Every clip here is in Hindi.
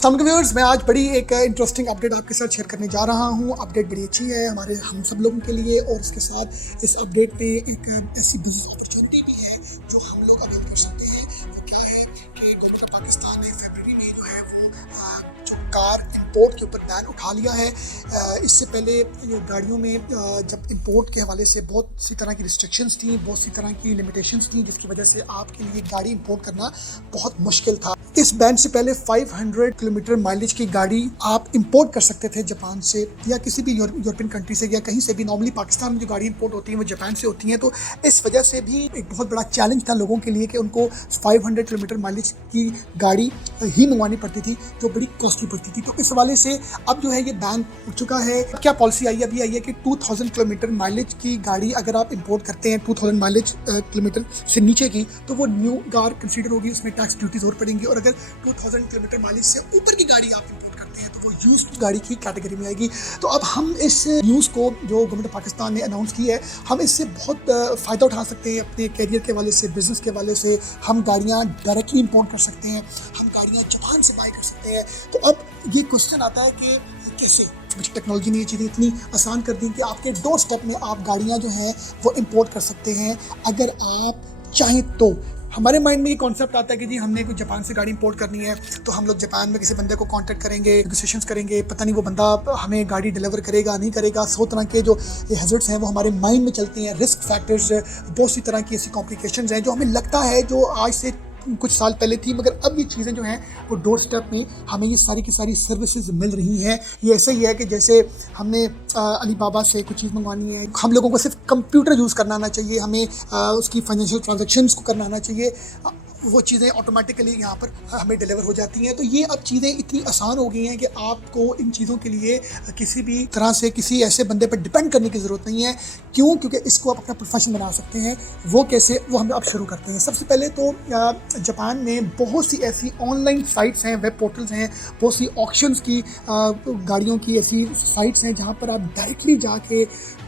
अस्सलाम वालेकुम व्यूअर्स, मैं आज बड़ी एक इंटरेस्टिंग अपडेट आपके साथ शेयर करने जा रहा हूँ। अपडेट बड़ी अच्छी है हमारे हम सब लोगों के लिए और इसके साथ इस अपडेट पे एक ऐसी बिजनेस अपॉर्चुनिटी भी है जो हम लोग अवेल कर सकते हैं। वो क्या है कि गवर्नमेंट ऑफ पाकिस्तान ने फरवरी में जो है वो जो कार इंपोर्ट के ऊपर बैन उठा लिया है। इससे पहले गाड़ियों में जब इंपोर्ट के हवाले से बहुत सी तरह की रिस्ट्रिक्शंस थी, बहुत सी तरह की लिमिटेशंस थी, जिसकी वजह से आपके लिए गाड़ी इंपोर्ट करना बहुत मुश्किल था। इस बैन से पहले 500 किलोमीटर माइलेज की गाड़ी आप इंपोर्ट कर सकते थे जापान से या किसी भी यूरोपियन कंट्री से या कहीं से भी। नॉर्मली पाकिस्तान में जो गाड़ी इंपोर्ट होती है वो जापान से होती हैं, तो इस वजह से भी एक बहुत बड़ा चैलेंज था लोगों के लिए कि उनको 500 किलोमीटर माइलेज की गाड़ी ही मंगवानी पड़ती थी जो बड़ी कॉस्टली पड़ती थी। तो इस हवाले से अब जो है ये बैन उठ चुका है। क्या पॉलिसी आई अभी आई है कि 2000 किलोमीटर माइलेज की गाड़ी अगर आप इंपोर्ट करते हैं 2000 माइलेज किलोमीटर से नीचे की, तो वो न्यू कार कंसीडर होगी, उसमें टैक्स ड्यूटीज और पड़ेंगी। और अगर 2000 किलोमीटर माइलेज से ऊपर की गाड़ी आप इंपोर्ट करते हैं तो वो यूज्ड गाड़ी की कैटेगरी में आएगी। तो अब हम इस न्यूज़ को जो गवर्नमेंट ऑफ पाकिस्तान ने अनाउंस की है, हम इससे बहुत फ़ायदा उठा सकते हैं अपने कैरियर के वाले से, बिजनेस के वाले से। हम गाड़ियाँ डायरेक्टली इंपोर्ट कर सकते हैं, हम गाड़ियाँ जापान से बाई कर सकते हैं। तो अब ये क्वेश्चन आता है कि कैसे टेक्नोलॉजी ने ये चीज़ें इतनी आसान कर दी कि आपके 2 स्टेप में आप गाड़ियाँ जो हैं वो इंपोर्ट कर सकते हैं अगर आप चाहें तो। हमारे माइंड में ये कॉन्सेप्ट आता है कि जी हमने कोई जापान से गाड़ी इंपोर्ट करनी है तो हम लोग जापान में किसी बंदे को कांटेक्ट करेंगे, नेगोशिएशंस करेंगे, पता नहीं वो बंदा हमें गाड़ी डिलीवर करेगा नहीं करेगा। 100 तरह के जो हैजर्ड्स हैं वो हमारे माइंड में चलते हैं, रिस्क फैक्टर्स, बहुत सी तरह की ऐसी कॉम्प्लिकेशंस हैं जो हमें लगता है जो आज से कुछ साल पहले थी, मगर अब ये चीज़ें जो हैं वो डोर स्टेप में हमें ये सारी की सारी सर्विसेज मिल रही हैं। ये ऐसा ही है कि जैसे हमने अली बाबा से कुछ चीज़ मंगवानी है, हम लोगों को सिर्फ कंप्यूटर यूज़ करना आना चाहिए, हमें उसकी फाइनेंशियल ट्रांजैक्शंस को करना आना चाहिए, वो चीज़ें ऑटोमेटिकली यहाँ पर हमें डिलीवर हो जाती हैं। तो ये अब चीज़ें इतनी आसान हो गई हैं कि आपको इन चीज़ों के लिए किसी भी तरह से किसी ऐसे बंदे पर डिपेंड करने की ज़रूरत नहीं है। क्यों? क्योंकि इसको आप अपना प्रोफेशन बना सकते हैं। वो कैसे, वो हम अब शुरू करते हैं। सबसे पहले तो जापान में बहुत सी ऐसी ऑनलाइन साइट्स हैं, वेब पोर्टल्स हैं, बहुत सी ऑक्शंस की गाड़ियों की ऐसी साइट्स हैं जहाँ पर आप डायरेक्टली जाके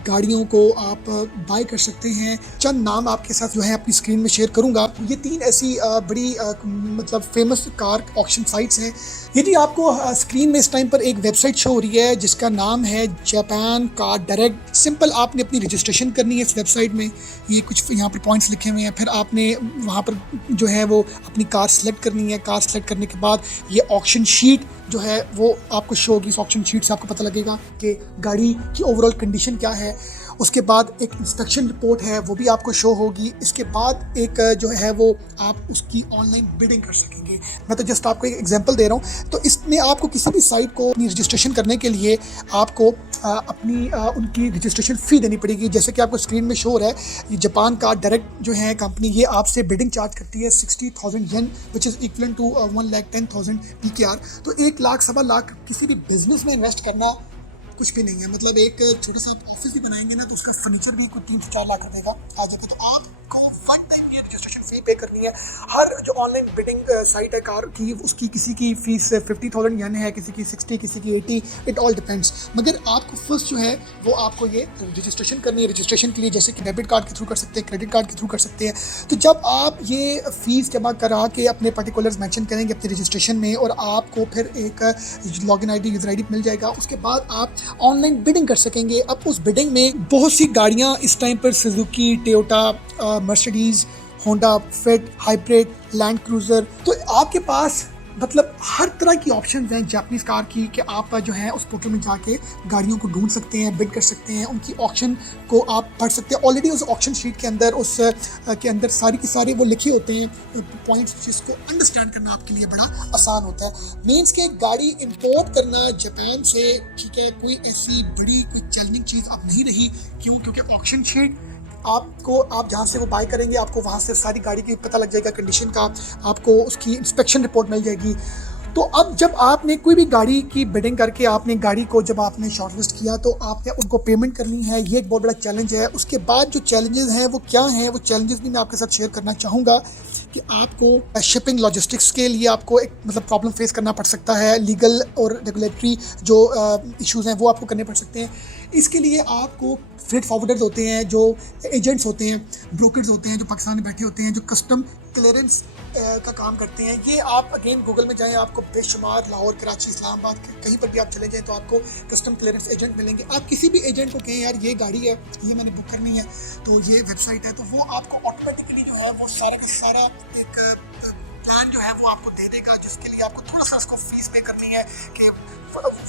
गाड़ियों को आप बाय कर सकते हैं। चंद नाम आपके साथ जो है अपनी स्क्रीन में शेयर करूंगा। ये 3 ऐसी बड़ी मतलब फेमस कार ऑक्शन साइट्स हैं। ये जी आपको स्क्रीन में इस टाइम पर एक वेबसाइट शो हो रही है जिसका नाम है जापान कार डायरेक्ट। सिंपल आपने अपनी रजिस्ट्रेशन करनी है इस वेबसाइट में। ये कुछ यहाँ पर पॉइंट्स लिखे हुए हैं, फिर आपने वहाँ पर जो है वो अपनी कार सेलेक्ट करनी है। कार सेलेक्ट करने के बाद ये ऑक्शन शीट जो है वो आपको शो होगी। इस ऑक्शन शीट से आपको पता लगेगा कि गाड़ी की ओवरऑल कंडीशन क्या है। उसके बाद एक इंस्पेक्शन रिपोर्ट है वो भी आपको शो होगी। इसके बाद एक जो है वो आप उसकी ऑनलाइन बिडिंग कर सकेंगे। मैं तो जस्ट आपको एक एग्जांपल दे रहा हूँ। तो इसमें आपको किसी भी साइट को अपनी रजिस्ट्रेशन करने के लिए आपको अपनी उनकी रजिस्ट्रेशन फ़ी देनी पड़ेगी। जैसे कि आपको स्क्रीन में शो हो रहा है, ये जापान कार डायरेक्ट जो है कंपनी, ये आपसे बिडिंग चार्ज करती है 60,000 yen which is equal to 1,10,000 PKR। तो 1 लाख सवा लाख किसी भी बिजनेस में इन्वेस्ट करना कुछ भी नहीं है। मतलब एक छोटी सी ऑफिस भी बनाएंगे ना तो उसका फर्नीचर भी कुछ 3 से 4 लाख रुपए का आ जाएगा। तो आपको वन टाइम की रजिस्ट्रेशन फी पे करनी है। हर जो ऑनलाइन बिडिंग साइट है कार की, उसकी किसी की फीस 50,000 येन है, किसी की 60, किसी की 80, इट ऑल डिपेंड्स। मगर आपको फर्स्ट जो है वो आपको ये रजिस्ट्रेशन करनी है। रजिस्ट्रेशन के लिए जैसे कि डेबिट कार्ड के थ्रू कर सकते हैं, क्रेडिट कार्ड के थ्रू कर सकते हैं। तो जब आप ये फ़ीस जमा करा के अपने पर्टिकुलर्स मेंशन करेंगे अपनी रजिस्ट्रेशन में और आपको फिर एक लॉगिन आईडी, यूज़र आईडी मिल जाएगा। उसके बाद आप ऑनलाइन बिडिंग कर सकेंगे। अब उस बिडिंग में बहुत सी गाड़ियाँ इस टाइम पर Suzuki, Toyota, Mercedes, Honda fit, hybrid, land cruiser, तो आपके पास मतलब हर तरह की ऑप्शंस हैं जापानीज़ कार की कि आप जो है उस पोर्टल में जाके गाड़ियों को ढूंढ सकते हैं, बिड कर सकते हैं, उनकी ऑक्शन को आप पढ़ सकते हैं। ऑलरेडी उस ऑक्शन शीट के अंदर के अंदर सारी की सारी वो लिखे होते हैं पॉइंट्स, जिसको अंडरस्टैंड करना आपके लिए बड़ा आसान होता है। मीन्स के गाड़ी इंपोर्ट करना जापान से, ठीक है, कोई ऐसी बड़ी कोई चैलेंजिंग चीज़ अब नहीं रही। क्यों? क्योंकि ऑक्शन शीट आपको, आप जहाँ से वो बाय करेंगे आपको वहाँ से सारी गाड़ी की पता लग जाएगा, कंडीशन का, आपको उसकी इंस्पेक्शन रिपोर्ट मिल जाएगी। तो अब जब आपने कोई भी गाड़ी की बिडिंग करके आपने गाड़ी को जब आपने शॉर्टलिस्ट किया तो आपने उनको पेमेंट करनी है। ये एक बहुत बड़ा चैलेंज है। उसके बाद जो चैलेंजेस हैं वो क्या हैं, वो चैलेंजेस भी मैं आपके साथ शेयर करना चाहूँगा कि आपको शिपिंग लॉजिस्टिक्स के लिए आपको एक मतलब प्रॉब्लम फेस करना पड़ सकता है। लीगल और रेगुलेटरी जो इश्यूज़ हैं वो आपको करने पड़ सकते हैं। इसके लिए आपको फ्रेट फॉरवर्डर्स होते हैं, जो एजेंट्स होते हैं, ब्रोकर्स होते हैं जो पाकिस्तान में बैठे होते हैं, जो कस्टम क्लियरेंस का काम करते हैं। ये आप अगेन गूगल में जाएं, आपको बेशुमार लाहौर, कराची, इस्लामाबाद कहीं पर भी आप चले जाएं तो आपको कस्टम क्लियरेंस एजेंट मिलेंगे। आप किसी भी एजेंट को कहें यार ये गाड़ी है, ये मैंने बुक करनी है, तो ये वेबसाइट है, तो वो आपको ऑटोमेटिकली जो है वो सारा का सारा एक प्लान जो है वो आपको दे देगा, जिसके लिए आपको थोड़ा सा उसको फीस पे करनी है कि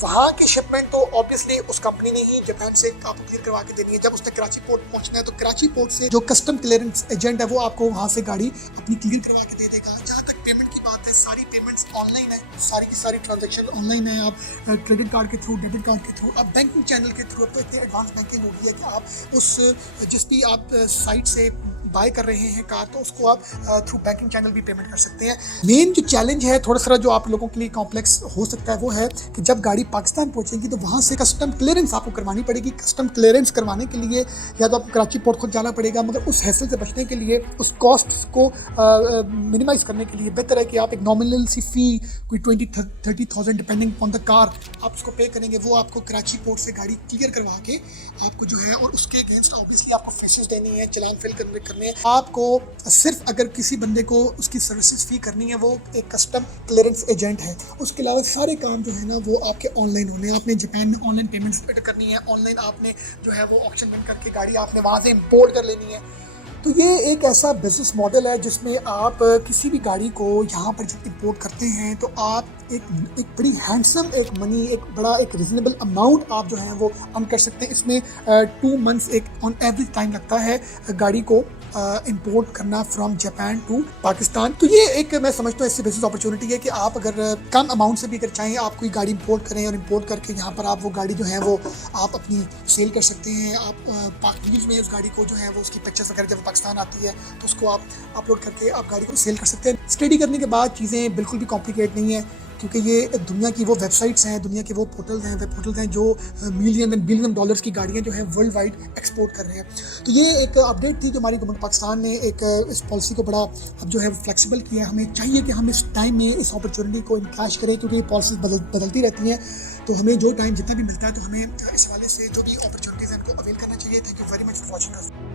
वहाँ की शिपमेंट तो ऑब्वियसली उस कंपनी ने ही जापान से आपको क्लियर करवा के देनी है। जब उसने कराची पोर्ट पहुंचना है तो कराची पोर्ट से जो कस्टम क्लियरेंस एजेंट है वो आपको वहाँ से गाड़ी अपनी क्लियर करवा के दे देगा। जहाँ तक पेमेंट की बात है, सारी पेमेंट्स ऑनलाइन है, सारी की सारी ट्रांजेक्शन ऑनलाइन है। आप क्रेडिट कार्ड के थ्रू, डेबिट कार्ड के थ्रू, आप बैंकिंग चैनल के थ्रू, अब तो इतनी एडवांस बैंकिंग हो गई है कि आप उस जिस भी आप साइट से बाय कर रहे हैं कार, तो उसको आप थ्रू बैंकिंग चैनल भी पेमेंट कर सकते हैं। मेन जो चैलेंज है थोड़ा सा जो आप लोगों के लिए कॉम्प्लेक्स हो सकता है वो है कि जब गाड़ी पाकिस्तान पहुंचेगी तो वहाँ से कस्टम क्लियरेंस आपको करवानी पड़ेगी। कस्टम क्लियरेंस करवाने के लिए या तो आपको कराची पोर्ट खुद जाना पड़ेगा, मगर उस हैसल से बचने के लिए, उस कॉस्ट को मिनिमाइज करने के लिए बेहतर है कि आप एक नॉमिनल सी फ़ी कोई 20-30,000 डिपेंडिंग ऑन द कार आप उसको पे करेंगे। वो आपको कराची पोर्ट से गाड़ी क्लियर करवा के आपको जो है, और उसके अगेंस्ट ऑब्वियसली आपको फीसेस देनी है, चलान फिल करने आपको सिर्फ अगर किसी बंदे को उसकी सर्विसेज फी करनी है वो एक कस्टम क्लियरेंस एजेंट है। उसके अलावा सारे काम जो है ना वो आपके ऑनलाइन होने हैं। आपने जापान में ऑनलाइन पेमेंट्स करनी है, ऑनलाइन आपने जो है वो ऑक्शन विन करके गाड़ी आपने वहाँ से इंपोर्ट कर लेनी है। तो ये एक ऐसा बिजनेस मॉडल है जिसमें आप किसी भी गाड़ी को यहाँ पर जब इंपोर्ट करते हैं तो आप एक बड़ी हैंडसम एक मनी, एक बड़ा एक रिजनेबल अमाउंट आप जो है वो अर्न कर सकते हैं। इसमें 2 मंथ्स एक ऑन एवरेज टाइम लगता है गाड़ी को इंपोर्ट करना फ्रॉम जापान टू पाकिस्तान। तो ये एक मैं समझता हूँ इससे बिजनेस अपॉर्चुनिटी है कि आप अगर कम अमाउंट से भी अगर चाहें आप कोई गाड़ी इंपोर्ट करें और इंपोर्ट करके यहाँ पर आप वो गाड़ी जो है वो आप अपनी सेल कर सकते हैं। आप न्यूज़ में उस गाड़ी को जो है वो उसकी पिक्चर्स वगैरह जब पाकिस्तान आती है तो उसको आप अपलोड करके आप गाड़ी को सेल कर सकते हैं। स्टडी करने के बाद चीज़ें बिल्कुल भी कॉम्प्लिकेट नहीं है, क्योंकि ये दुनिया की वो वेबसाइट्स हैं, दुनिया के वो पोर्टल्स हैं, वेब पोर्टल्स हैं जो मिलियन एंड बिलियन डॉलर्स की गाड़ियाँ जो हैं वर्ल्ड वाइड एक्सपोर्ट कर रहे हैं। तो ये एक अपडेट थी जो हमारी गवर्नमेंट पाकिस्तान ने एक इस पॉलिसी को बड़ा अब जो है फ्लेक्सिबल किया है। हमें चाहिए कि हम इस टाइम में इस अपॉर्चुनिटी को इनकैश करें, क्योंकि ये पॉलिसीज बदलती रहती हैं। तो हमें जो टाइम जितना भी मिलता है तो हमें इस हवाले से जो भी अपॉर्चुनिटीज़ हैं उनको अवेल करना चाहिए। Thank you very much for watching us.